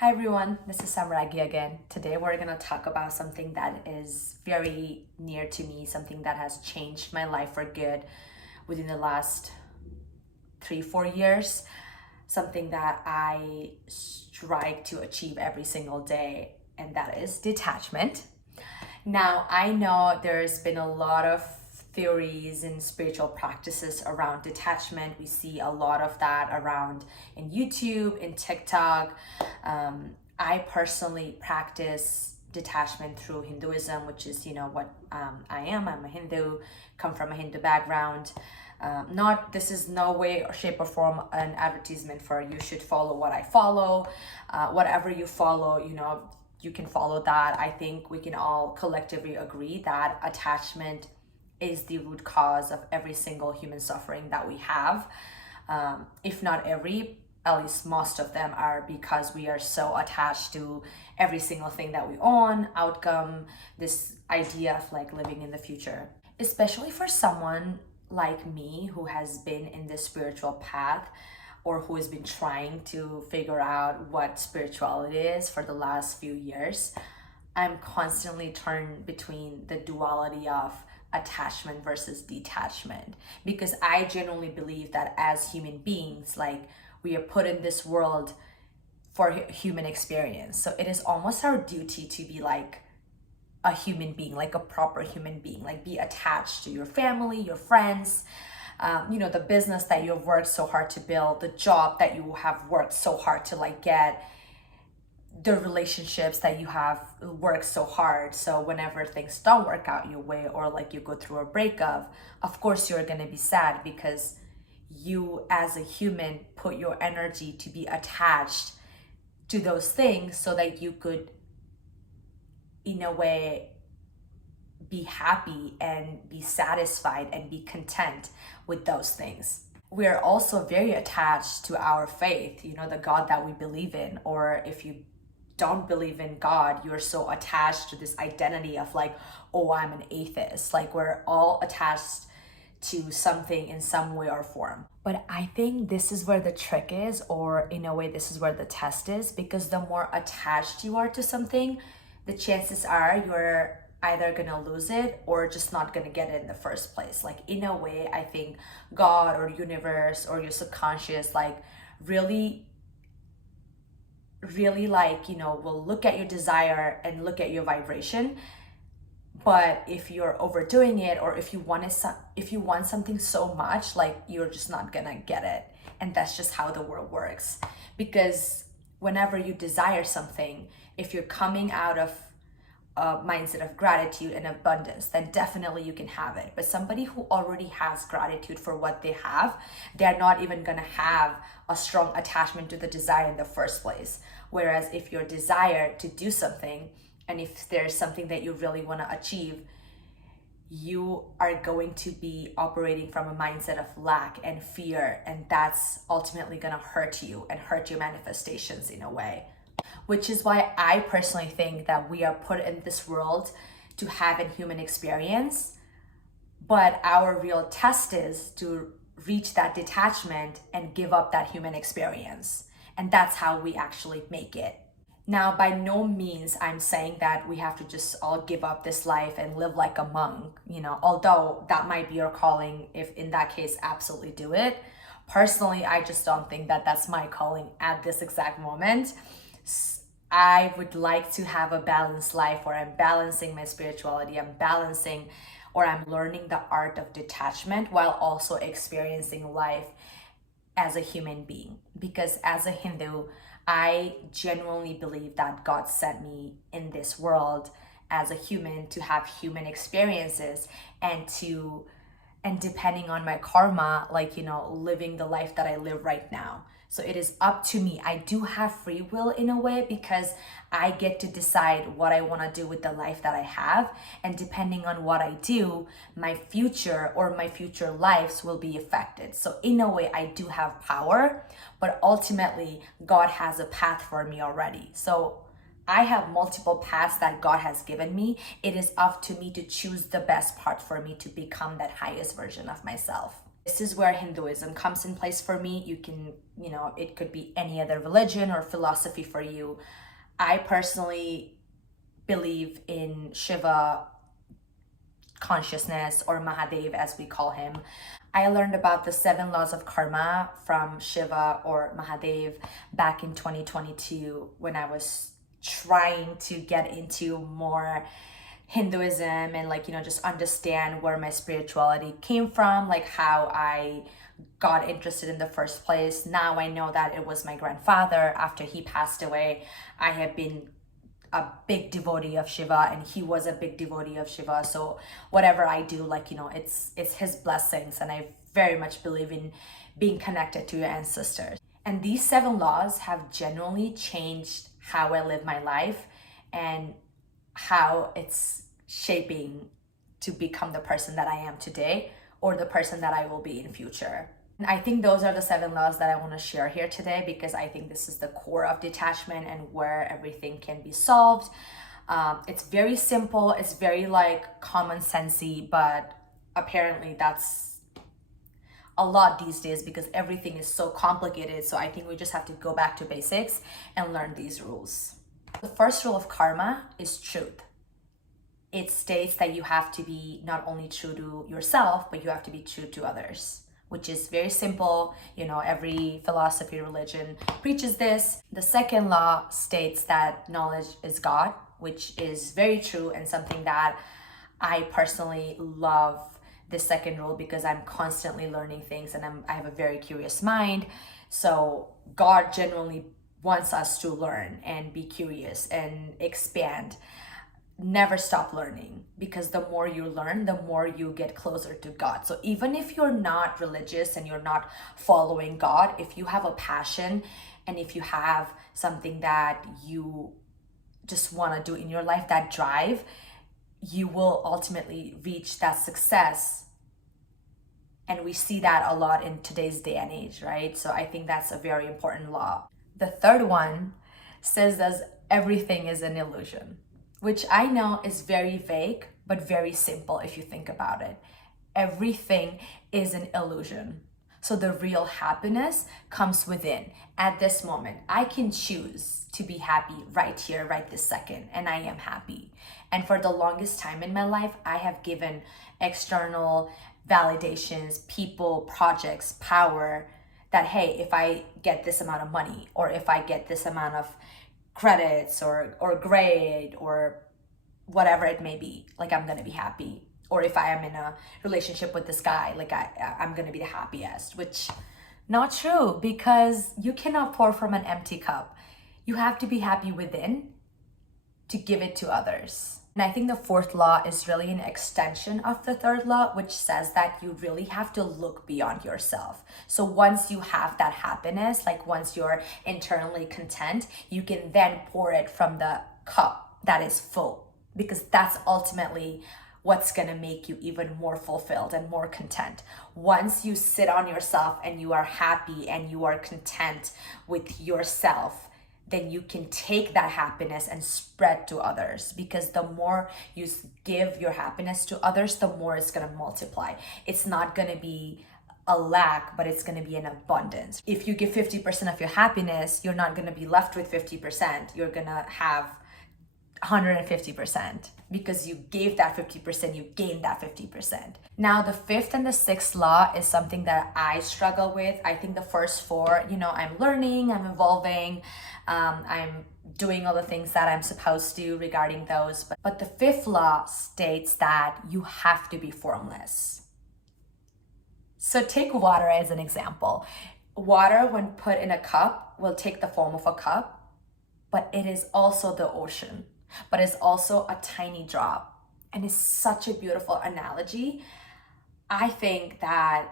Hi everyone, this is Samragi again. Today we're going to talk about something that is very near to me, something that has changed my life for good within the last 3-4 years, something that I strive to achieve every single day, and that is detachment. Now, I know there's been a lot of theories and spiritual practices around detachment. We see a lot of that around in YouTube, in TikTok. I personally practice detachment through Hinduism, which is, what I am. I'm a Hindu, come from a Hindu background. This is no way or shape or form an advertisement for you should follow what I follow. Whatever you follow, you can follow that. I think we can all collectively agree that attachment is the root cause of every single human suffering that we have. If not every, at least most of them are, because we are so attached to every single thing that we own, outcome, this idea of like living in the future. Especially for someone like me who has been in this spiritual path, or who has been trying to figure out what spirituality is for the last few years, I'm constantly torn between the duality of attachment versus detachment, because I genuinely believe that as human beings, like, we are put in this world for human experience. So it is almost our duty to be like a human being, like a proper human being, like be attached to your family, your friends, the business that you've worked so hard to build, the job that you have worked so hard to like get, the relationships that you have worked so hard. So whenever things don't work out your way, or like you go through a breakup, of course you're gonna be sad, because you as a human put your energy to be attached to those things so that you could, in a way, be happy and be satisfied and be content with those things. We are also very attached to our faith, the God that we believe in. Or if you don't believe in God, you're so attached to this identity of like, oh, I'm an atheist. Like, we're all attached to something in some way or form. But I think this is where the trick is, or in a way, this is where the test is, because the more attached you are to something, the chances are you're either gonna lose it or just not gonna get it in the first place. Like, in a way, I think God or universe or your subconscious, like, really like, will look at your desire and look at your vibration. But if you're overdoing it, or if you want something so much, like, you're just not gonna get it. And that's just how the world works. Because whenever you desire something, if you're coming out of a mindset of gratitude and abundance, then definitely you can have it. But somebody who already has gratitude for what they have, they're not even gonna have a strong attachment to the desire in the first place. Whereas if your desire to do something, and if there's something that you really want to achieve, you are going to be operating from a mindset of lack and fear, and that's ultimately going to hurt you and hurt your manifestations in a way. Which is why I personally think that we are put in this world to have a human experience, but our real test is to reach that detachment and give up that human experience. And that's how we actually make it. Now, by no means I'm saying that we have to just all give up this life and live like a monk, although that might be your calling. If in that case, absolutely do it. Personally, I just don't think that that's my calling at this exact moment. I would like to have a balanced life where I'm balancing my spirituality, I'm learning the art of detachment while also experiencing life as a human being. Because as a Hindu, I genuinely believe that God sent me in this world as a human to have human experiences, and depending on my karma, like, living the life that I live right now. So it is up to me. I do have free will in a way, because I get to decide what I want to do with the life that I have. And depending on what I do, my future or my future lives will be affected. So in a way, I do have power, but ultimately God has a path for me already. So I have multiple paths that God has given me. It is up to me to choose the best part for me to become that highest version of myself. This is where Hinduism comes in place for me. You can, it could be any other religion or philosophy for you. I personally believe in Shiva Consciousness, or Mahadev as we call him. I learned about the 7 laws of karma from Shiva or Mahadev back in 2022 when I was trying to get into more Hinduism and just understand where my spirituality came from, like how I got interested in the first place. Now I know that it was my grandfather. After he passed away, I have been a big devotee of Shiva, and he was a big devotee of Shiva. So whatever I do, it's his blessings, and I very much believe in being connected to your ancestors. And these 7 laws have genuinely changed how I live my life and how it's shaping to become the person that I am today, or the person that I will be in future. And I think those are the 7 laws that I want to share here today, because I think this is the core of detachment and where everything can be solved. It's very simple. It's very common sensey, but apparently that's a lot these days because everything is so complicated. So I think we just have to go back to basics and learn these rules. The first rule of karma is truth. It states that you have to be not only true to yourself, but you have to be true to others, which is very simple. Every philosophy, religion preaches this. The second law states that knowledge is God, which is very true and something that I personally love. The second rule, because I'm constantly learning things and I have a very curious mind. So God genuinely wants us to learn and be curious and expand. Never stop learning, because the more you learn, the more you get closer to God. So even if you're not religious and you're not following God, if you have a passion and if you have something that you just want to do in your life, that drive, you will ultimately reach that success. And we see that a lot in today's day and age, right? So I think that's a very important law. The third one says that everything is an illusion, which I know is very vague, but very simple if you think about it. Everything is an illusion. So the real happiness comes within. At this moment, I can choose to be happy right here, right this second, and I am happy. And for the longest time in my life, I have given external validations, people, projects, power, that, hey, if I get this amount of money, or if I get this amount of credits or grade or whatever it may be, I'm gonna be happy. Or if I am in a relationship with this guy, I'm gonna be the happiest, which not true, because you cannot pour from an empty cup. You have to be happy within to give it to others. And I think the fourth law is really an extension of the third law, which says that you really have to look beyond yourself. So once you have that happiness, once you're internally content, you can then pour it from the cup that is full, because that's ultimately what's gonna make you even more fulfilled and more content. Once you sit on yourself and you are happy and you are content with yourself, then you can take that happiness and spread to others, because the more you give your happiness to others, the more it's gonna multiply. It's not gonna be a lack, but it's gonna be an abundance. If you give 50% of your happiness, you're not gonna be left with 50%. You're gonna have 150%, because you gave that 50%, you gained that 50%. Now, the fifth and the sixth law is something that I struggle with. I think the first four, I'm learning, I'm evolving, I'm doing all the things that I'm supposed to regarding those. But the fifth law states that you have to be formless. So take water as an example. Water, when put in a cup, will take the form of a cup, but it is also the ocean. But it's also a tiny drop. And it's such a beautiful analogy. I think that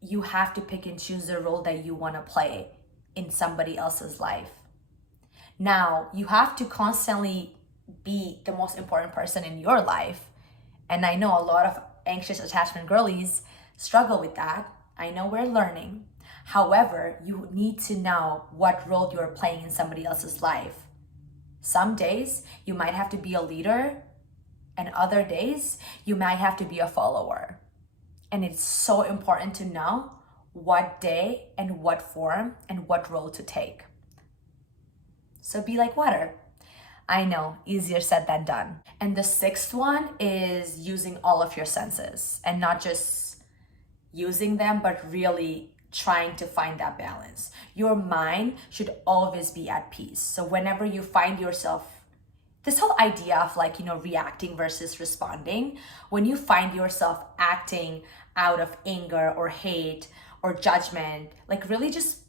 you have to pick and choose the role that you want to play in somebody else's life. Now, you have to constantly be the most important person in your life. And I know a lot of anxious attachment girlies struggle with that. I know we're learning. However, you need to know what role you're playing in somebody else's life. Some days you might have to be a leader, and other days you might have to be a follower. And it's so important to know what day and what form and what role to take. So be like water. I know, easier said than done. And the sixth one is using all of your senses, and not just using them, but really trying to find that balance. Your mind should always be at peace. So whenever you find yourself, this whole idea of like, reacting versus responding, when you find yourself acting out of anger or hate or judgment, like really just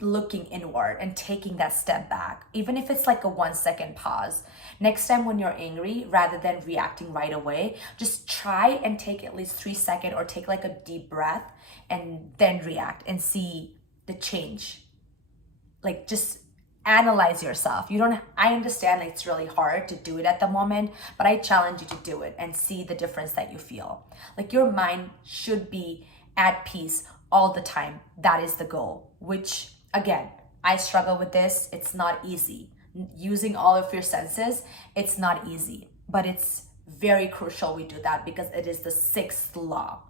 looking inward and taking that step back, even if it's like a 1 second pause. Next time when you're angry, rather than reacting right away, just try and take at least 3 seconds, or take like a deep breath and then react and see the change. Like, just analyze yourself. I understand like it's really hard to do it at the moment, but I challenge you to do it and see the difference that you feel. Like, your mind should be at peace all the time. That is the goal, which again, I struggle with this. It's not easy. Using all of your senses, it's not easy, but it's very crucial we do that, because it is the sixth law.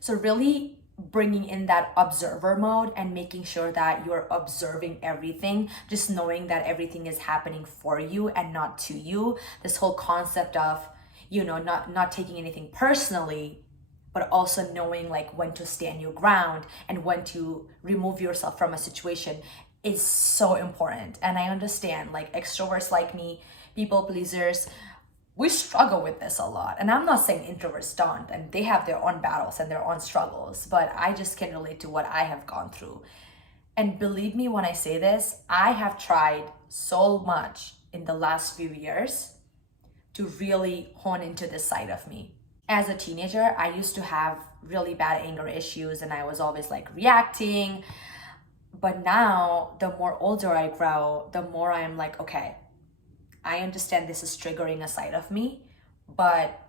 So really bringing in that observer mode and making sure that you're observing everything, just knowing that everything is happening for you and not to you. This whole concept of, not taking anything personally, but also knowing like when to stand your ground and when to remove yourself from a situation is so important. And I understand, like, extroverts like me, people pleasers, we struggle with this a lot. And I'm not saying introverts don't, and they have their own battles and their own struggles, but I just can relate to what I have gone through. And believe me when I say this, I have tried so much in the last few years to really hone into this side of me. As a teenager, I used to have really bad anger issues, and I was always like reacting. But now, the more older I grow, the more I'm like, okay, I understand this is triggering a side of me, but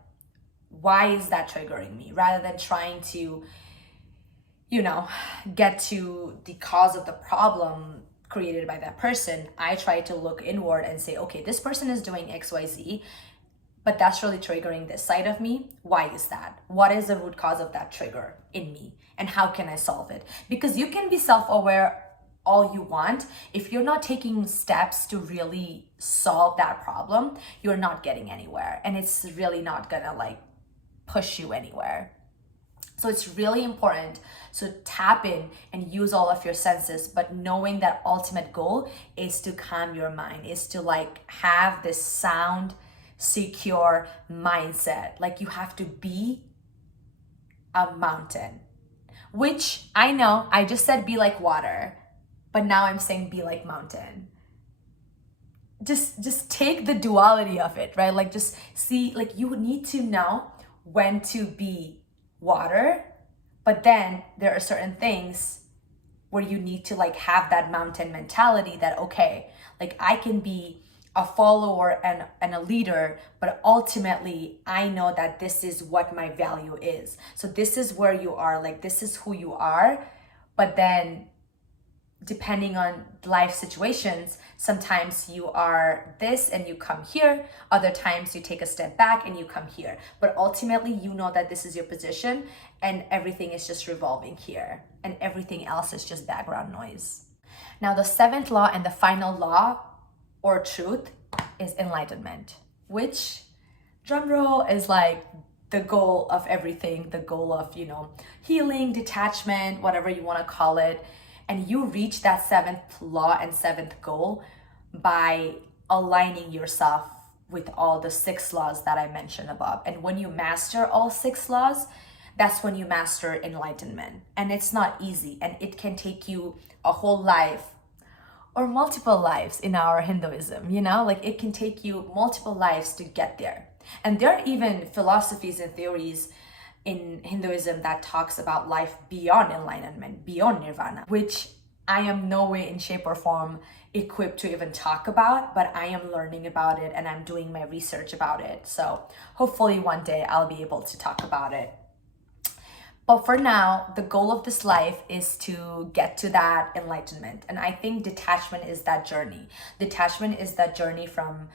why is that triggering me? Rather than trying to, get to the cause of the problem created by that person, I try to look inward and say, okay, this person is doing XYZ, but that's really triggering this side of me. Why is that? What is the root cause of that trigger in me? And how can I solve it? Because you can be self-aware all you want. If you're not taking steps to really solve that problem, you're not getting anywhere. And it's really not gonna like push you anywhere. So it's really important to tap in and use all of your senses, but knowing that ultimate goal is to calm your mind, is to like have this sound, secure mindset. Like, you have to be a mountain, which I know I just said be like water, but now I'm saying be like mountain. Just take the duality of it, right? Like, just see, like, you need to know when to be water, but then there are certain things where you need to like have that mountain mentality that, okay, like, I can be a follower and a leader, but ultimately I know that this is what my value is. So this is where you are, like, this is who you are. But then depending on life situations, sometimes you are this and you come here, other times you take a step back and you come here. But ultimately, you know that this is your position and everything is just revolving here, and everything else is just background noise. Now, the seventh law and the final law or truth is enlightenment, which, drum roll, is like the goal of everything, the goal of, healing, detachment, whatever you want to call it. And you reach that seventh law and seventh goal by aligning yourself with all the 6 laws that I mentioned above. And when you master all 6 laws, that's when you master enlightenment. And it's not easy, and it can take you a whole life or multiple lives in our Hinduism, like, it can take you multiple lives to get there. And there are even philosophies and theories in Hinduism that talks about life beyond enlightenment, beyond nirvana, which I am no way in shape or form equipped to even talk about, but I am learning about it and I'm doing my research about it. So hopefully one day I'll be able to talk about it. But for now, the goal of this life is to get to that enlightenment. And I think detachment is that journey. Detachment is that journey from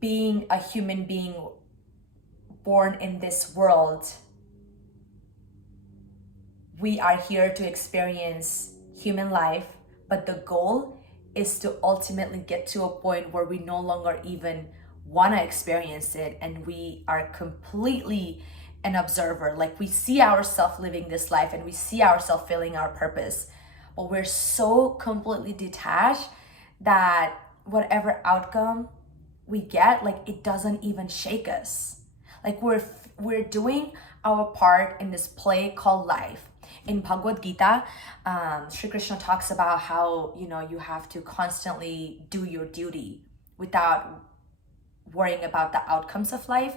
being a human being born in this world we are here to experience human life, but the goal is to ultimately get to a point where we no longer even want to experience it, and we are completely an observer. Like, we see ourselves living this life and we see ourselves filling our purpose, but we're so completely detached that whatever outcome we get, like, it doesn't even shake us. Like, we're doing our part in this play called life. In Bhagavad Gita, Sri Krishna talks about how, you have to constantly do your duty without worrying about the outcomes of life.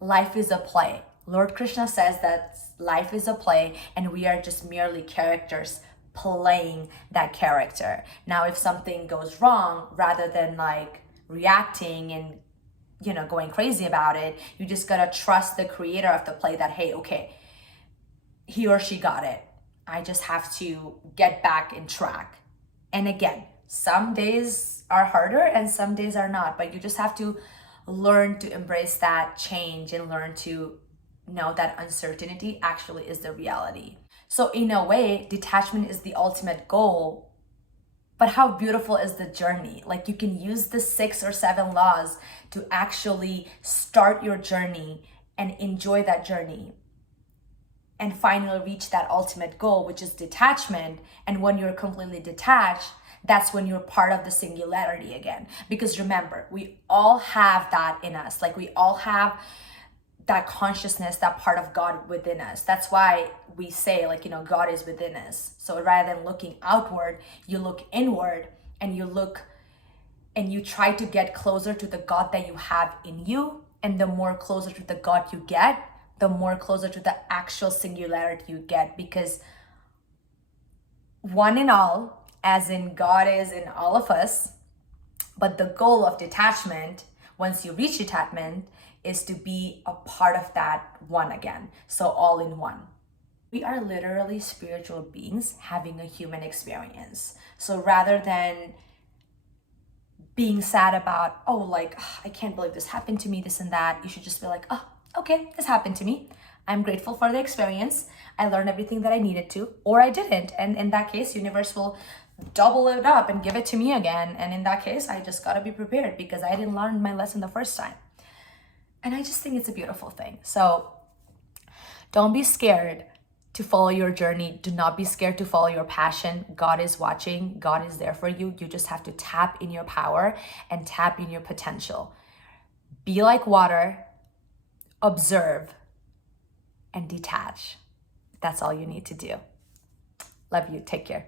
Life is a play. Lord Krishna says that life is a play and we are just merely characters playing that character. Now, if something goes wrong, rather than like reacting and going crazy about it, you just gotta trust the creator of the play that, hey, okay, he or she got it. I just have to get back in track. And again, some days are harder and some days are not, but you just have to learn to embrace that change and learn to know that uncertainty actually is the reality. So in a way, detachment is the ultimate goal, but how beautiful is the journey? Like, you can use the 6 or 7 laws to actually start your journey and enjoy that journey and finally reach that ultimate goal, which is detachment. And when you're completely detached, that's when you're part of the singularity again. Because remember, we all have that in us. Like, we all have that consciousness, that part of God within us. That's why we say, like, God is within us. So rather than looking outward, you look inward and you try to get closer to the God that you have in you. And the more closer to the God you get, the more closer to the actual singularity you get. Because one in all, as in God is in all of us, but the goal of detachment, once you reach detachment, is to be a part of that one again. So all in one. We are literally spiritual beings having a human experience. So rather than being sad about, oh, like, I can't believe this happened to me, this and that, you should just be like, oh, okay, this happened to me. I'm grateful for the experience. I learned everything that I needed to, or I didn't. And in that case, universe will double it up and give it to me again. And in that case, I just gotta be prepared because I didn't learn my lesson the first time. And I just think it's a beautiful thing. So don't be scared to follow your journey. Do not be scared to follow your passion. God is watching. God is there for you. You just have to tap in your power and tap in your potential. Be like water, observe, and detach. That's all you need to do. Love you. Take care.